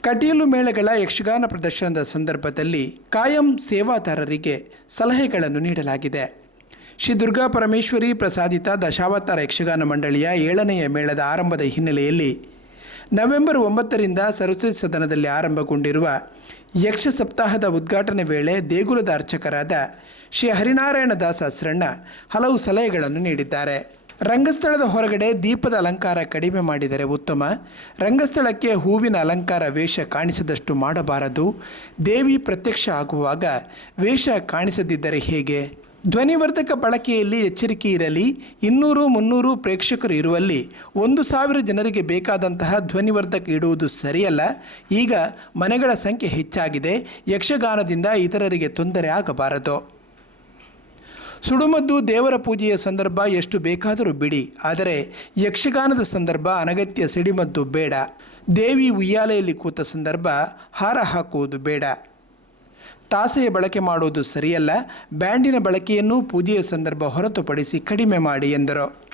ಕಟೀಲು ಮೇಳಗಳ ಯಕ್ಷಗಾನ ಪ್ರದರ್ಶನದ ಸಂದರ್ಭದಲ್ಲಿ ಕಾಯಂ ಸೇವಾದಾರರಿಗೆ ಸಲಹೆಗಳನ್ನು ನೀಡಲಾಗಿದೆ. ಶ್ರೀ ದುರ್ಗಾ ಪರಮೇಶ್ವರಿ ಪ್ರಸಾದಿತ ದಶಾವತಾರ ಯಕ್ಷಗಾನ ಮಂಡಳಿಯ ಏಳನೆಯ ಮೇಳದ ಆರಂಭದ ಹಿನ್ನೆಲೆಯಲ್ಲಿ ನವೆಂಬರ್ ಒಂಬತ್ತರಿಂದ ಸರಸ್ವತಿ ಸದನದಲ್ಲಿ ಆರಂಭಗೊಂಡಿರುವ ಯಕ್ಷ ಸಪ್ತಾಹದ ಉದ್ಘಾಟನೆ ವೇಳೆ ದೇಗುಲದ ಅರ್ಚಕರಾದ ಶ್ರೀ ಹರಿನಾರಾಯಣ ದಾಸ ಶರಣ ಹಲವು ಸಲಹೆಗಳನ್ನು ನೀಡಿದ್ದಾರೆ. ರಂಗಸ್ಥಳದ ಹೊರಗಡೆ ದೀಪದ ಅಲಂಕಾರ ಕಡಿಮೆ ಮಾಡಿದರೆ ಉತ್ತಮ. ರಂಗಸ್ಥಳಕ್ಕೆ ಹೂವಿನ ಅಲಂಕಾರ ವೇಷ ಕಾಣಿಸದಷ್ಟು ಮಾಡಬಾರದು. ದೇವಿ ಪ್ರತ್ಯಕ್ಷ ಆಗುವಾಗ ವೇಷ ಕಾಣಿಸದಿದ್ದರೆ ಹೇಗೆ? ಧ್ವನಿವರ್ಧಕ ಬಳಕೆಯಲ್ಲಿ ಎಚ್ಚರಿಕೆ ಇರಲಿ. ಇನ್ನೂರು ಮುನ್ನೂರು ಪ್ರೇಕ್ಷಕರು ಇರುವಲ್ಲಿ ಒಂದು ಸಾವಿರ ಜನರಿಗೆ ಬೇಕಾದಂತಹ ಧ್ವನಿವರ್ಧಕ ಇಡುವುದು ಸರಿಯಲ್ಲ. ಈಗ ಮನೆಗಳ ಸಂಖ್ಯೆ ಹೆಚ್ಚಾಗಿದೆ. ಯಕ್ಷಗಾನದಿಂದ ಇತರರಿಗೆ ತೊಂದರೆ ಆಗಬಾರದು. ಸುಡುಮದ್ದು ದೇವರ ಪೂಜೆಯ ಸಂದರ್ಭ ಎಷ್ಟು ಬೇಕಾದರೂ ಬಿಡಿ. ಆದರೆ ಯಕ್ಷಗಾನದ ಸಂದರ್ಭ ಅನಗತ್ಯ ಸಿಡಿಮದ್ದು ಬೇಡ. ದೇವಿ ಉಯ್ಯಾಲೆಯಲ್ಲಿ ಕೂತ ಸಂದರ್ಭ ಹಾರ ಹಾಕುವುದು ಬೇಡ. ತಾಸೆಯ ಬಳಕೆ ಮಾಡುವುದು ಸರಿಯಲ್ಲ. ಬ್ಯಾಂಡಿನ ಬಳಕೆಯನ್ನು ಪೂಜೆಯ ಸಂದರ್ಭ ಹೊರತುಪಡಿಸಿ ಕಡಿಮೆ ಮಾಡಿ ಎಂದರು.